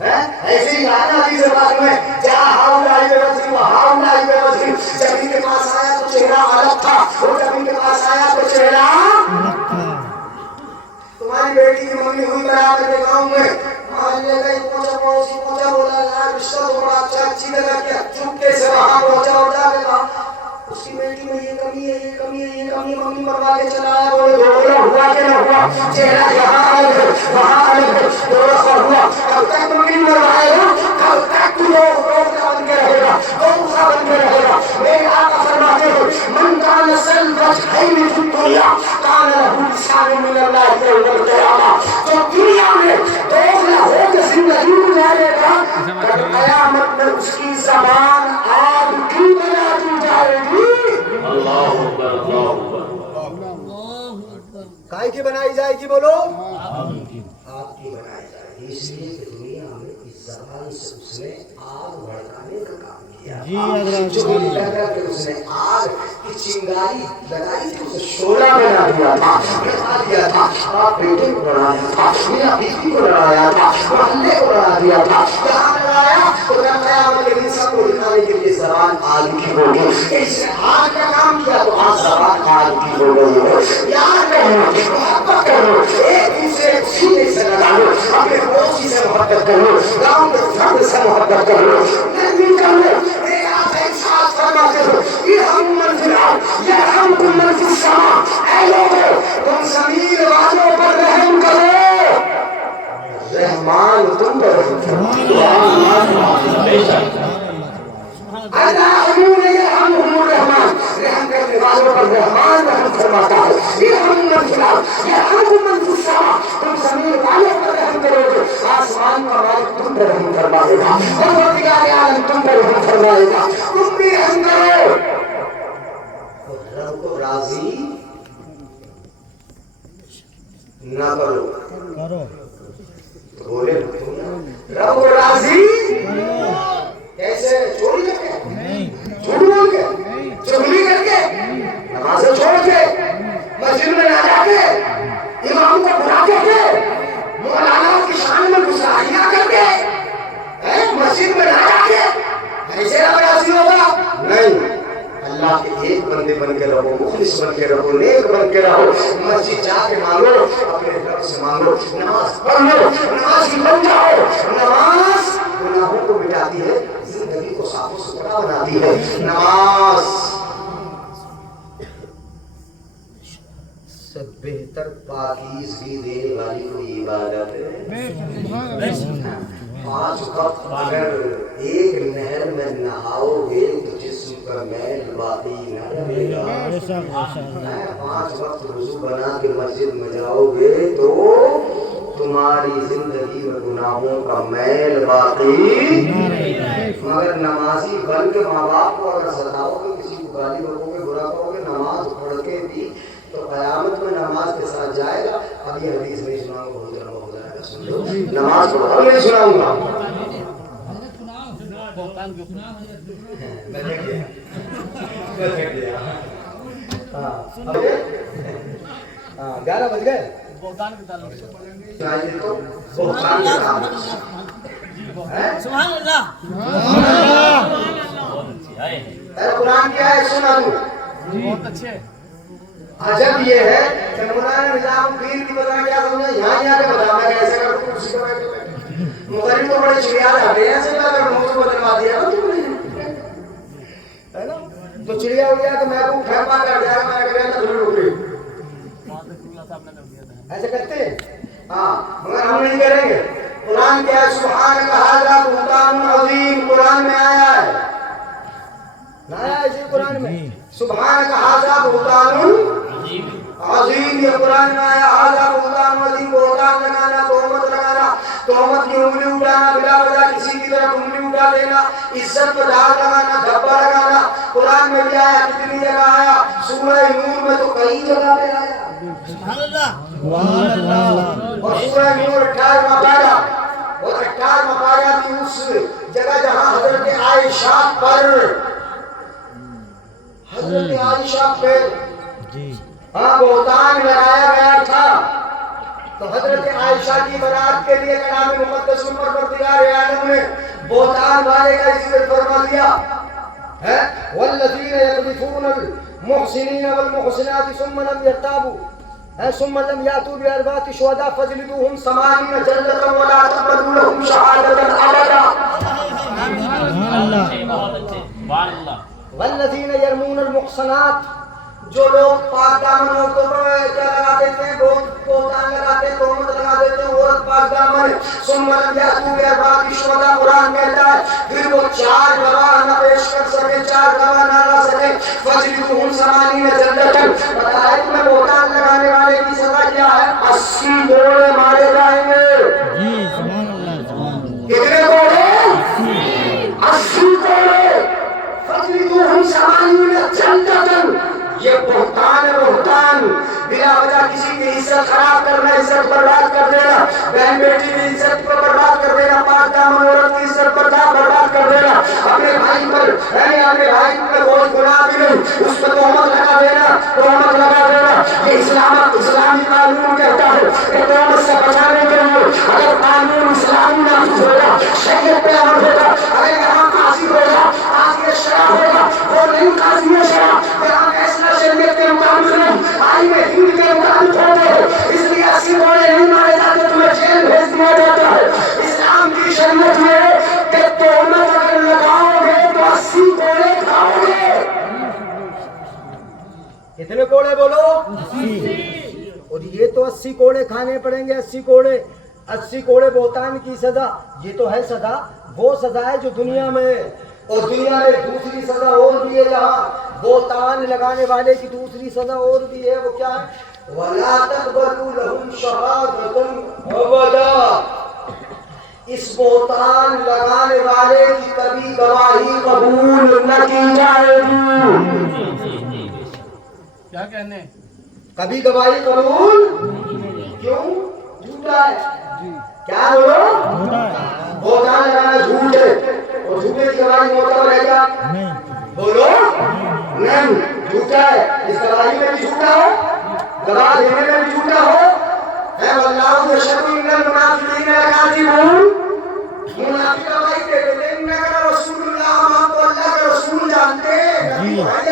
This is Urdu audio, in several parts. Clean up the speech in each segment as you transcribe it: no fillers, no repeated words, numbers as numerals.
ایسے ہی آنا حدیث پاک میں جہاں ہاؤلائی بے وزری و ہاؤلائی بے وزری، جب ان کے پاس آیا تو چہرہ الگ تھا، اور جب ان کے پاس آیا تو چہرہ تمہاری بیٹی کی ممی ہوئی برابر کے گاؤں میں محلے گئی، پہنچا پڑوسی پہنچا، بولا یار رشتہ تو بڑا اچھی لگا، کیا چپکے سے وہاں پہنچا اور جا کے کہا اس کی بیٹی میں یہ کمی ہے، یہ کمی ہے، یہ کمی ہے، ممی مروا کے چلا آیا، بولے بولا ہوا کہ نہ ہوا، چہرہ یہاں الگ ہے وہاں الگ ہے، بولا ہوا، کب تک تم نہیں مروائے ہو، کب تک تو روزہ بن کے رہے گا، روزہ بن کے رہے گا۔ میرے آقا فرماتے ہیں من کان سلفت حین فی الدنیا کان لہو لسان من اللہ یوم القیامہ، جو دنیا میں دوغلا ہو کے زندگی گزارے گا، کل قیامت میں اس کی زبان آگ کی بنا دی جائے گی۔ اللہ اکبر، اللہ اکبر، کائے کی بنائی جائے گی؟ بولو آپ کی بنائی جائے گی، اس لیے کہ دنیا میں اس زبان سے اس نے آگ بھڑکانے کا کام کیا تھا، جو لگا کہ اس نے آگ کی چنگاری لگائی تھی، اسے شعلہ بنا دیا تھا، بتا دیا تھا، آپ بیٹے کو بڑھایا تھا، میرا بیٹی کو لڑایا تھا، محلے کو لڑا دیا تھا، یہاں لڑایا تو قیامت کے دن سب کو دکھانے کے لیے زبان آگ کی ہوگی، اس نے آگ کا کام کیا تو آج زبان آگ کی ہو گئی ہے۔ یاد کرو، محبت کرو، ایک دوسرے کو سینے سے لگا لو، اپنے پڑوسی سے محبت کرو، گاؤں کے فرد سے محبت کرو، نرمی کرو۔ ایک آپ احساس فرماتے ہو ارحموا من فی الارض یرحمکم من فی السماء، اے لوگو تم زمین والوں پر رحم کرو، رحمان تم پر رحم فرمائے۔ بے شک الراحمون یرحمهم الرحمن، رحم کرنے والوں پر رحمان رحم فرماتا ہے۔ ارحموا من فی الارض یرحمکم من فی السماء، تم زمین والوں پر رحم کرو گے، آسمان کا مالک تم پر رحم فرمائے گا، پروردگار عالم تم پر رحم فرمائے گا، تم بھی رحم کرو۔ رب کو راضی نہ کرو، بولے رب کو راضی کیسے؟ چوری کر کے، جھوٹ بول کے، چغلی کر کے، نمازیں چھوڑ کے، مسجد میں نہ جا کے، امام کو برا کر کے، مولانا کی شان میں گستاخیاں کر کے، مسجد میں نہ جا کے، ایسے رب راضی ہوگا؟ نہیں، اللہ کے ایک بندے بن کے رہو، مخلص بن کے رہو، نیک بن کے رہو، مسجد جا کے مانگو، اپنے رب سے مانگو، نماز پڑھ لو، نمازی بن جاؤ۔ نماز گناہوں کو مٹاتی ہے، زندگی کو صاف و ستھرا بناتی ہے۔ نماز سے بہتر پاکیزگی دینے والی کوئی عبادت ہے؟ 5 وقت اگر ایک نہر میں نہاؤ گے تو جسم کا میل باقی نہ رہے گا۔ 5 وقت وضو بنا کے مسجد میں جاؤ گے تو تمہاری زندگی میں گناہوں کا میل باقی، مگر نمازی بن کے ماں باپ کو اگر ستاؤ گے، کسی کو گالی بکو گے، برا کرو گے، نماز پڑھ کے بھی تو قیامت میں نماز کے ساتھ جائے گا۔ اب یہ حدیث نہیں سناؤں گا، بہت لمبا ہو جائے گا، سن لو، نماز پڑھو، اب نہیں سناؤں گا، ہاں 11 بج گئے، سبحان اللہ، قرآن کیا ہے سنا تو بہت اچھے۔ عجب یہ ہے کہ مولانا نظام الدین کی بتا کیا سمجھا، یہاں کے بتا میں کیسے کروں، اسی کو بیٹھے مغرب تو بڑے چڑیا جاتے ہیں، ایسے میں اگر موضوع بدلوا دیا نا تم نے، ہے نا، تو چڑیا ہو گیا کہ میں کو کھیپا کر جائے گا، میں کہہ رہا تھا ضرور ایسے کرتے ہیں، ہاں، مگر ہم نہیں کریں گے۔ قرآن کیا ہے، سبحان ھذا بہتان عظیم، قرآن میں آیا ہے، نہ آیا ہے اسی قرآن میں، سبحان ھذا بہتان عظیم، یہ قرآن میں آیا، ھذا بہتان عظیم، بہتان لگانا، تہمت لگانا، تہمت کی انگلی اٹھانا، بلا وجہ کسی کی طرف انگلی اٹھا دینا، عزت پہ داغ لگانا، دھبا لگانا، قرآن میں بھی آیا، کتنی جگہ آیا، سورہ نور میں تو کئی جگہ پہ آیا، سبحان اللہ، سبحان اللہ، اور سورہ نور 28واں پارہ، اور 28واں پارہ بھی اس جگہ جہاں حضرت عائشہ پہ ہاں بہتان لگایا گیا تھا، تو حضرت عائشہ کی برات کے لیے کلام مقدس میں پروردگار ایمان والے کا ذکر فرما دیا ہے والذین یقذفون المحسنین والمحسنات ثم لم یرتابوا ثم لم یاتوا باربعۃ شہداء فاجلدوہم 80 جلدۃ ولا تقبلوا لهم شہادۃ ابدا والذین یرمون المحصنات جو لوگ پاک دامنوں کو کیا لگا دیتے ہیں بہتان لگاتے ہیں تہمت لگا دیتے ہیں عورت پاک دامن ثم لم یاتوا باربعۃ شہداء قرآن کہتا ہے پھر وہ 4 گواہ نہ پیش کر سکے 4 گواہ نہ لا سکے فاجلدوہم 80 جلدۃ بتائیں میں بہتان لگانے والے کی سزا کیا ہے 80 کوڑے مارے جائیں گے جی سبحان اللہ سبحان اللہ کتنے کوڑے 80 کوڑے فاجلدوہم 80 جلدۃ یہ بہتان ہے بہتان بلا وجہ کسی کی عزت خراب کرنا عزت برباد کر دینا بہن بیٹی کی عزت کو برباد کر دینا پاک دامن عورت کی عزت برباد کر دینا اپنے بھائی پر اپنے بھائی پر کوئی گناہ بھی نہیں اس پر تہمت لگا دینا یہ اسلامی قانون کہتا ہے کہ تہمت سے بچانے کے لیے اگر قانون اسلامی نافذ ہوگا شریعت پہ عمل ہوگا اگر یہاں قاضی ہوگا قاضی شرع ہوگا وہ نہیں قاضی شرع یہاں فیصلہ شریعت کے مطابق نہیں آئین ہند کے مطابق ہوتے ہیں اس لیے 80 کوڑے نہیں مارے جاتے تمہیں جیل بھیج دیا جاتا ہے اسلام کی شریعت میں کہ تہمت اگر لگاؤ گے تو 80 کوڑے کھاؤ گے کتنے کوڑے بولو 80 اور یہ تو 80 کوڑے کھانے پڑیں گے 80 کوڑے بہتان کی سزا یہ تو ہے سزا وہ سزا ہے جو دنیا میں اور دنیا میں دوسری سزا اور بھی ہے یہاں بہتان لگانے والے کی دوسری سزا اور بھی ہے وہ کیا ہے وَلَا تَقْبَلُوا لَهُمْ شَهَادَةً أَبَدًا اس بہتان لگانے والے کی کبھی گواہی قبول نہ کی جائے گی کیا کہنے کبھی گواہی قبول کیوں جھوٹا ہے کیا بولو بہتان لگانا جھوٹ ہے اور جھوٹے کی گواہی معتبر ہے کیا بولو نہیں جھوٹا ہے اس گواہی میں بھی جھوٹا ہو گواہ دینے میں بھی جھوٹا ہو ہے واللہ یشہد ان المنافقین لکاذبون منافق گواہی دیتے ہیں انک رسول اللہ ہم تو اللہ کے رسول جانتے ہیں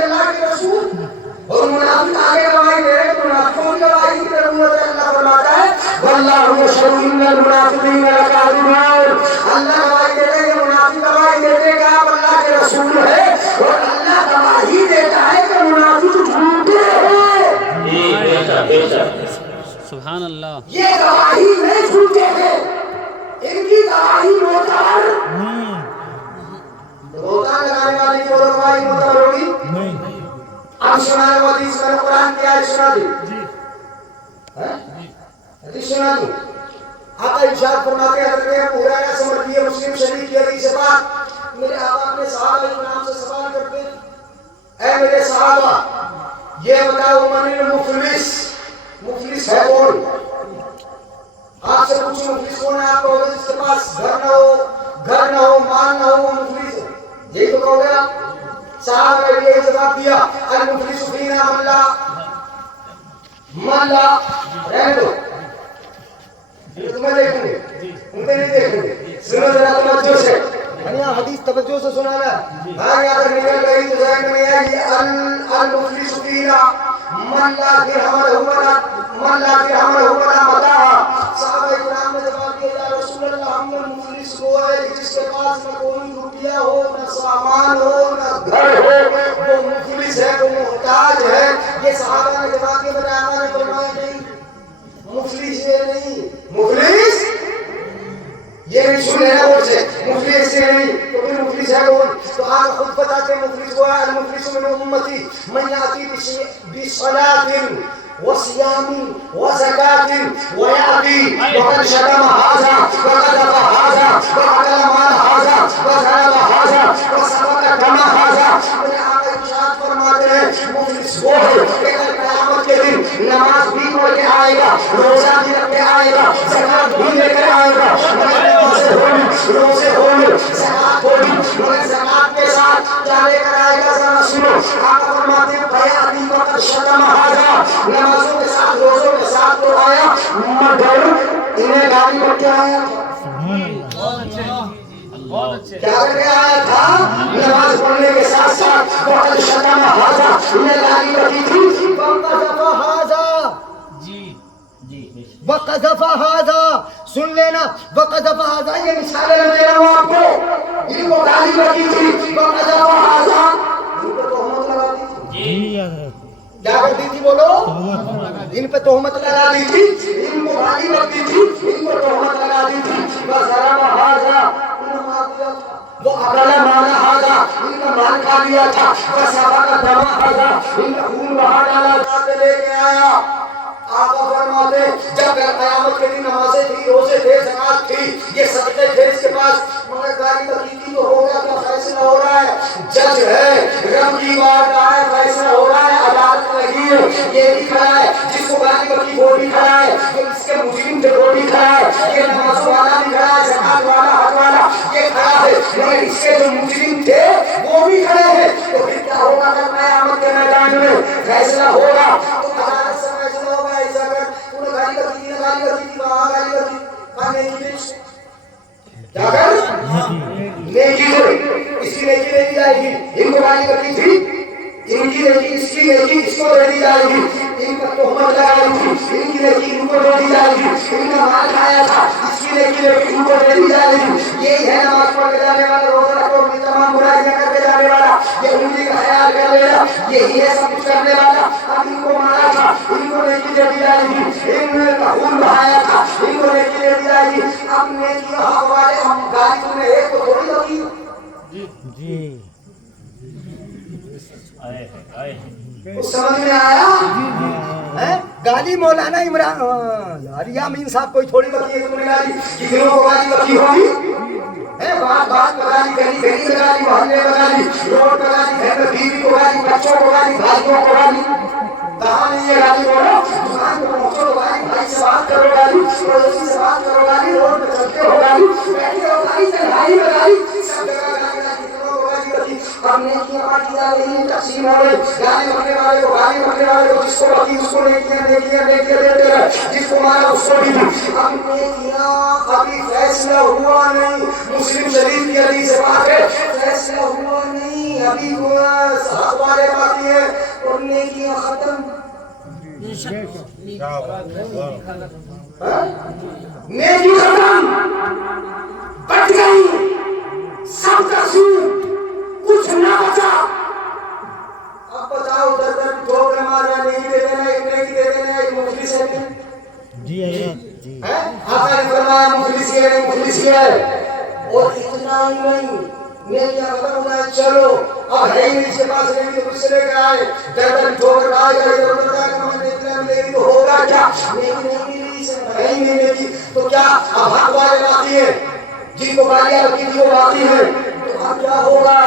اللہ کے رسول اور منافق آگے گواہی دے رہے تو منافقوں کی گواہی کی ضرورت ہے اللہ فرماتا ہے واللہ یشہد ان المنافقین لکاذبون اللہ گواہی دیتے ہیں منافق گواہی دیتے ہیں کہ آپ اللہ کے رسول ہیں اور اللہ گواہی دیتا ہے کہ منافق جھوٹے ہیں سبحان اللہ یہ گواہی میں جھوٹے ہیں ان کی گواہی معتبر بہتان لگانے والے کی گواہی معتبر ہوگی اب سنانے وہ حدیث میں قرآن کی آیت سنا دی حدیث سنا دی آقا ارشاد فرماتے ہیں حضرت ابو ہریرہ سے مروی ہے مسلم شریف کی حدیث پاک میرے آقا اپنے صحابہ کرام سے سوال کرتے ہیں اے میرے صحابہ یہ بتاؤ من المفلس مفلس ہے کون آپ سے پوچھو مفلس کون ہے آپ کہو گے جس کے پاس گھر نہ ہو مال نہ ہو وہ مفلس ہے یہی تو کہو گے آپ صحابہ نے یہ جواب دیا المفلس فینا من لا رہنے دو تمہیں دیکھیں گے ان پہ نہیں دیکھیں گے سنو ذرا توجہ سے حدیث توجہ سے سنانا ہاں یہاں تک نکل گئی تو ذہن میں ہے المفلس فینا من لا درہم له ولا متاع صحابہ کرام نے جواب دیا یا رسول اللہ ہم نے مفلس کو ہے جس کے پاس نہ کوئی روپیہ ہو نہ سامان ہو نہ گھر ہو وہ مفلس ہے وہ محتاج ہے یہ صحابہ نے جواب دیا میرے آقا نے فرمایا نہیں مفلس یہ نہیں مفلس یہ نہیں سن لینا وہ سے مفلس یہ نہیں تو پھر مفلس ہے کون تو آپ خود بتاتے مفلس کو ہے المفلس من امتی من یاتی بصلاۃ وصيام وزكاة ويأتي وقد شتم هذا وقذف هذا وقتل مال هذا وضرب هذا وسفك دم هذا میرے آقا ارشاد فرماتے ہیں مفلس وہ ہے کہ کل قیامت کے دن نماز بھی پڑھ کے آئے گا روزہ بھی رکھ کے آئے گا زکات بھی لے کر آئے گا روزے ہوگی زکات ہوگی مگر زکات کے ساتھ کیا لے کر آئے گا ذرا سنو آقا فرماتے ہیں فیأتی وقد شتم هذا نمازوں کے ساتھ روزوں کے ساتھ تو آیا مگر انہیں گالی بٹ کے آیا بہت اچھے کیا کر کے آیا تھا؟ نماز پڑھنے کے ساتھ ساتھ وقت شتم ہاذا انہیں گالی بکی تھی وقذف ہاذا وقذف ہاذا سن لینا وقذف ہاذا یہ مثالیں میں دے رہا ہوں آپ کو ان کو گالی بکی تھی وقذف ہاذا ان کو تہمت لگا دی تھی کیا کرتی تھی بولو ان پہ تہمت لگا دی تھی ان کو گالی بکتی تھی ان کو تہمت لگا دی تھی وضرب ہاذا وہ اکلا مانا ہاذا ان کا مال کھا لیا تھا وسبا کا دم ہاذا ان کا خون بہا ڈالا جاتے لے کے آیا آقا فرماتے جب قیامت کے دن نمازیں تھی روزے تھے زکات تھی یہ صدقے تھے اس کے پاس مگر گالی بکی تھی تو ہو گیا کیا فیصلہ ہو رہا ہے جج ہے رب کی بات ہے فیصلہ ہو رہا ہے عدالت لگی ہے یہ بھی کھڑا ہے جس کو گالی بکی وہ بھی کھڑا ہے جو اس کے مجرم تھے وہ بھی کھڑا ہے یہ نماز والا بھی کھڑا ہے زکات والا حج والا یہ کھڑا ہے مگر اس کے جو مجرم تھے وہ بھی کھڑے ہیں تو پھر کیا ہوگا جب قیامت کے میدان میں فیصلہ ہوگا تو عدالت سے فیصلہ ہوگا ایسا کر تو نے گالی بکی تھی گالی بکی تھی وہاں گالی بکی کھانے کی بیچ کیا کر نیکی دے اس کی نیکی دے دی جائے گی ان کو گالی بکی تھی ان کی نیکی اس کی نیکی اس کو دے دی جائے گی ان کا تہمت لگائی تھی ان کی نیکی ان کو دے دی جائے گی ان کا مال کھایا تھا اس کی نیکی ان کو دے دی جائے گی یہی ہے نماز پڑھ کے جانے والا روزہ رکھو اپنی تمام برائیاں کر کے جانے والا یہ انہیں کا خیال کر لینا یہی ہے سب کچھ کرنے والا اب ان کو مارا تھا ان کو نیکی دے دی جائے گی ان کا خون بہایا تھا ان کو نیکی دے دی جائے گی اب نیکی حق والے ہم گالی تمہیں ایک کو تھوڑی لگی جی کچھ سمجھ میں آیا گالی مولانا عمران یار یا امین صاحب کوئی تھوڑی بکی ہے تم نے گالی کتنوں کو گالی بکی ہوگی بات بات پر گالی گلی گلی پر گالی محلے پر گالی روڈ پر گالی گھر میں بیوی کو گالی بچوں کو گالی بھائیوں کو گالی کہاں نہیں ہے گالی بولو دکان پر پہنچو تو گالی بھائی سے بات کرو گالی پڑوسی سے بات کرو گالی روڈ پہ چلتے ہو گالی بیٹھے ہو گالی تنہائی میں گالی سب جگہ گالی گالی کتنوں کو گالی بکی ہم نے کیا بات کیا رہی تقسیم ہو رہی گالی بکنے والے کو گالی بکنے والے کو جس کو بکی اس کو نیکیاں دیتے رہے جس کو مارا اس کو بھی ہم نے کیا ابھی فیصلہ ہوا نہیں مسلم شریف کی حدیث سے بات ہے فیصلہ ہوا نہیں ابھی حق والے باقی ہیں اور نیکیاں ختم نیکی ختم بچ گئی سب کا سود کچھ نہ بچا اب بتاؤ در در ٹھوکر مارا نیکی دے دینا ایک نیکی دے دینا ایک مفلس ہے جی آقا نے فرمایا مفلس ہے مفلس ہے اور اتنا ہی نہیں نیکیاں ختم ہونا ہے چلو اب ہے ہی اس کے پاس نہیں تو کچھ لے کے آئے در در ٹھوکر آئے گا ادھر ادھر جا کے ہمیں اتنا ملے گی تو ہوگا کیا نیکی نہیں ملی ہے ہی نہیں نیکی تو کیا اب حق والے باقی ہیں جن کو گالیاں رکھی تھی وہ باقی ہیں تو اب کیا ہوگا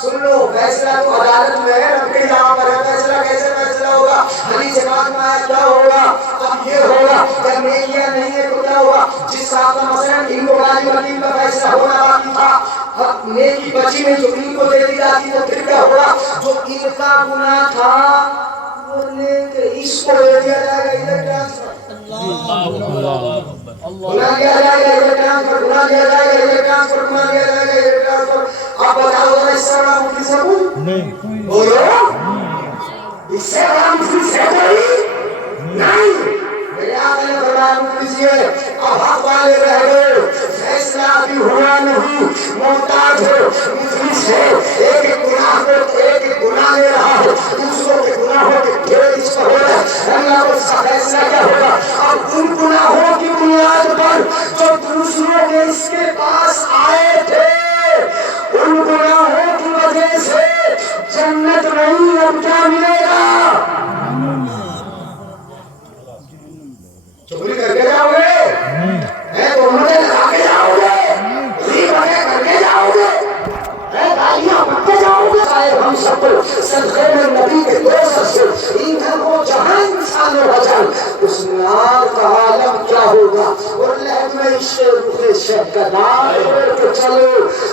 سن لو فیصلہ تو عدالت میں ہے رب کے یہاں پر ہے فیصلہ کیسے فیصلہ ہوگا حدیث پاک میں آیا کیا ہوگا اب یہ ہوگا جب نیکیاں نہیں ہے تو کیا ہوگا جس صاحب کا مثلا ان کو گالی بکی کا فیصلہ ہونا باقی تھا اب نیکی بچی میں جو ان کو دے دی جاتی تو پھر کیا ہوگا جو ان کا گناہ تھا وہ اس کو دے دیا جائے گا ادھر ٹرانسفر گناہ لیا جائے گا ادھر ٹرانسفر گناہ لیا جائے گا ادھر ٹرانسفر گناہ لیا جائے گا ادھر ٹرانسفر آپ بتاؤ گا اس سے بڑا مفلس ہے کوئی بولو اس سے بڑا مفلس ہے کوئی نہیں میرے آقا نے فرمایا مفلس ہے اب حق والے رہ گئے فیصلہ ابھی ہوا نہیں محتاج ہو مفلس ہے ایک ایک گناہ کو ایک ایک گناہ لے رہا ہے دوسروں کے گناہوں کے ڈھیر اس پر ہو رہا ہے اللہ کو اس کا فیصلہ کیا ہوگا اب ان گناہوں کی بنیاد پر جو دوسروں کے اس کے پاس آئے تھے ان گناہوں کی وجہ سے جنت نہیں اب کیا ملے گا چوری کر کے جاؤ گے تو مجھے لگا کے جاؤ گے پوری بنے کر کے جاؤ گے گالیاں بکتے جاؤ گے ہم سب صدقے میں نبی کے دوست سے ایندھن ہو جہاں انسان وجل اس نار کا عالم کیا ہوگا اور لہر میں اسے روح شب کا نار اوڑ کے چلو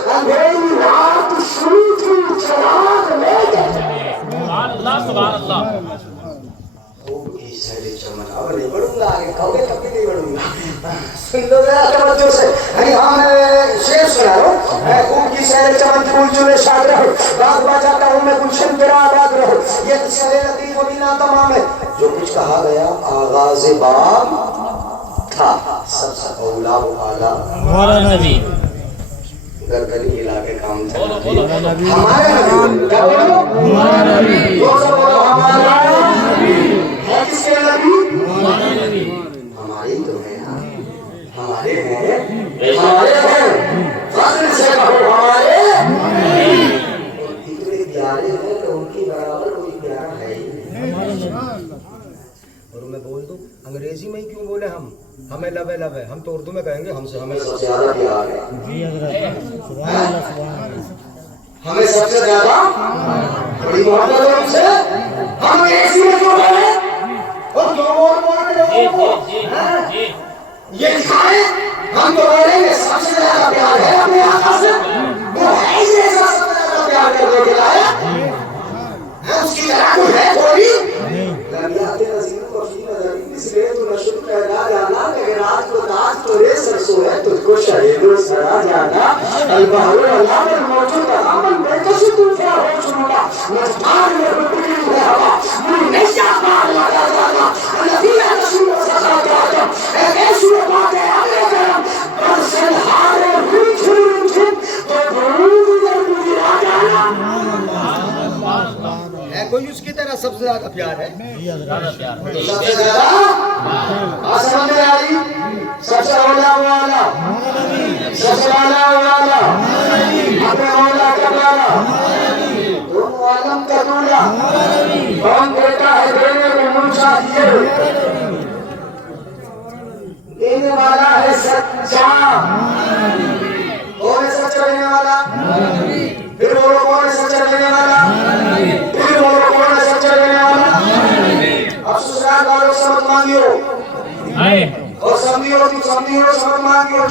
اندھیری رات شروع کی چراغ لے گئے سبحان اللہ خوب کی سہری چمن اب نہیں بڑھوں گا آگے کہو گے تب بھی نہیں بڑھوں گا سن لو ذرا توجہ سے ہم شعر سنا رہا ہوں میرے چمن پھول چنے شاد رہو باغ بجاتا ہوں میں گلشن تیرا آباد رہو یہ سرے لطیف و بینا تمام ہے جو کچھ کہا گیا آغاز باب تھا سب سے اولا و اعلیٰ ہمارا نبی گردنی ہلا کے کام چلا ہمارا نبی ہمارا نبی کیا بولو ہمارا نبی دوسرا بولو ہمارا نبی ہے کس کے نبی ہمارا نبی ہماری تو ہے ہمارے ہیں ہمارے ہیں فضل سے کہو ہمارے اتنے پیارے ہیں کہ ان کی برابر کوئی پیارا ہے ہی نہیں اور میں بول دوں انگریزی میں ہی کیوں بولے ہمیں لو ہے ہم تو اردو میں کہیں گے ہم سے ہمیں سب سے زیادہ پیار ہے جی حضرت سبحان اللہ سبحان اللہ ہمیں سب سے زیادہ بڑی محبت ہے ہم سے ہم انگریزی میں کیوں بولے اور کیوں بول رہے لوگوں کو یہ دکھائیں ہم تو بولیں گے سب سے زیادہ پیار ہے اپنے آقا سے وہ ہے ہی ایسا سب سے زیادہ پیار کرنے کے لائق اس کی طرح کوئی ہے کوئی لمیات نظیر کو فی نظری اس لیے تو نشر پیدا جانا کہ رات کو تاج تو ریس رسو ہے تجھ کو شہید و سرا جانا البہر اللہ میں موجود امن بیکشی تم کیا ہو چنولا مجھار میں بکری ہے ہوا من نہیں جاتا اللہ جانا الذین تشیر و سزا جاتا ایک ایسی بات ہے آگے کرم برسل ہارے ہوئی چھوڑ چھن تو برود در مجھے آ جانا ہے کوئی اس کی طرح سب سے زیادہ پیار ہے تو سب سے زیادہ آسمان میں آئی سب سے اولا والا سب سے والا والا اپنے مولا کا والا دونوں عالم کا دولا کون دیتا ہے دینے کو منہ چاہیے دینے والا ہے سچا کون ہے سچا دینے والا پھر بولو کون ہے سچا دینے والا پھر بولو کون ہے سچا دینے والا اب سسرال والوں سمجھ مانگیو اور سمجھیو سمجھ مانگیو